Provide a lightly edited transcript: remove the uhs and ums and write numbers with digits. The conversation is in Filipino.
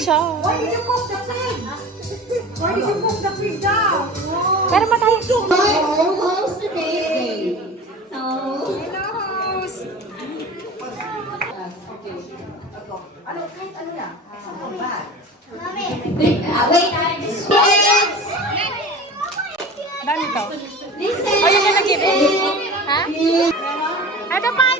siya. Why did you cook the pig? Why did you cook the pig now? Pero matay. Host today's day. So, Hello, host. Ano, kahit ano na? Something bad. wait. Yes! Dami to. Listen! Oh, yun yung nag-give. Ha? Ito pa.